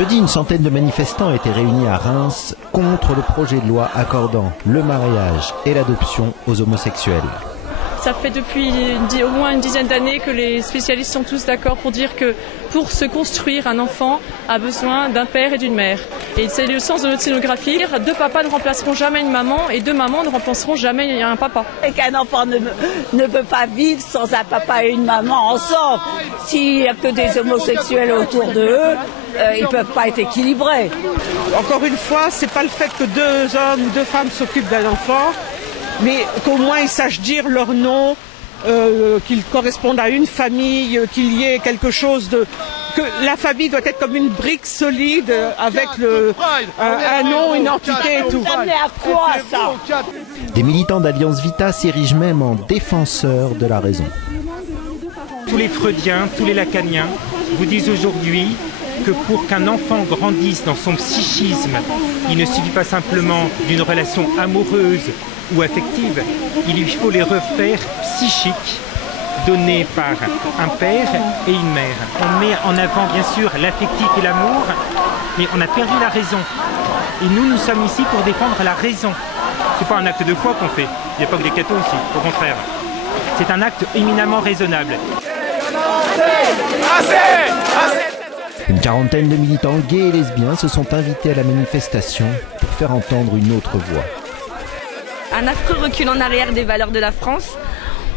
Jeudi, une centaine de manifestants étaient réunis à Reims contre le projet de loi accordant le mariage et l'adoption aux homosexuels. Ça fait depuis au moins une dizaine d'années que les spécialistes sont tous d'accord pour dire que pour se construire, un enfant a besoin d'un père et d'une mère. Et c'est le sens de notre scénographie. Deux papas ne remplaceront jamais une maman et deux mamans ne remplaceront jamais un papa. Et qu'un enfant ne peut pas vivre sans un papa et une maman ensemble. S'il n'y a que des homosexuels autour d'eux, ils ne peuvent pas être équilibrés. Encore une fois, c'est pas le fait que deux hommes ou deux femmes s'occupent d'un enfant, mais qu'au moins ils sachent dire leur nom, qu'ils correspondent à une famille, qu'il y ait quelque chose de... que la famille doit être comme une brique solide avec un nom, une entité et tout. Ça menait à quoi, ça? Des militants d'Alliance Vita s'érigent même en défenseurs de la raison. Tous les freudiens, tous les lacaniens vous disent aujourd'hui que pour qu'un enfant grandisse dans son psychisme, il ne suffit pas simplement d'une relation amoureuse ou affective, il lui faut les repères psychiques donnés par un père et une mère. On met en avant bien sûr l'affectif et l'amour, mais on a perdu la raison. Et nous sommes ici pour défendre la raison. Ce n'est pas un acte de foi qu'on fait, il n'y a pas que des cathos ici, au contraire. C'est un acte éminemment raisonnable. Une quarantaine de militants gays et lesbiens se sont invités à la manifestation pour faire entendre une autre voix. Un affreux recul en arrière des valeurs de la France.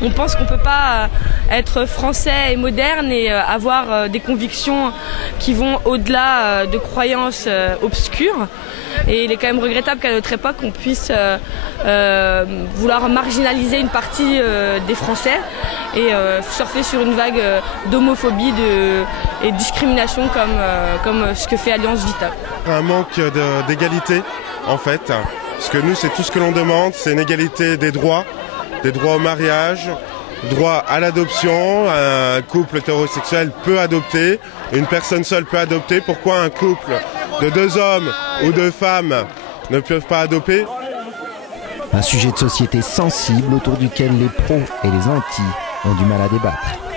On pense qu'on ne peut pas être français et moderne et avoir des convictions qui vont au-delà de croyances obscures. Et il est quand même regrettable qu'à notre époque, on puisse vouloir marginaliser une partie des Français et surfer sur une vague d'homophobie et de discrimination comme ce que fait Alliance Vita. Un manque d'égalité, en fait. Parce que nous, c'est tout ce que l'on demande, c'est une égalité des droits au mariage, droit à l'adoption. Un couple hétérosexuel peut adopter, une personne seule peut adopter. Pourquoi un couple de deux hommes ou deux femmes ne peuvent pas adopter? Un sujet de société sensible autour duquel les pros et les antis ont du mal à débattre.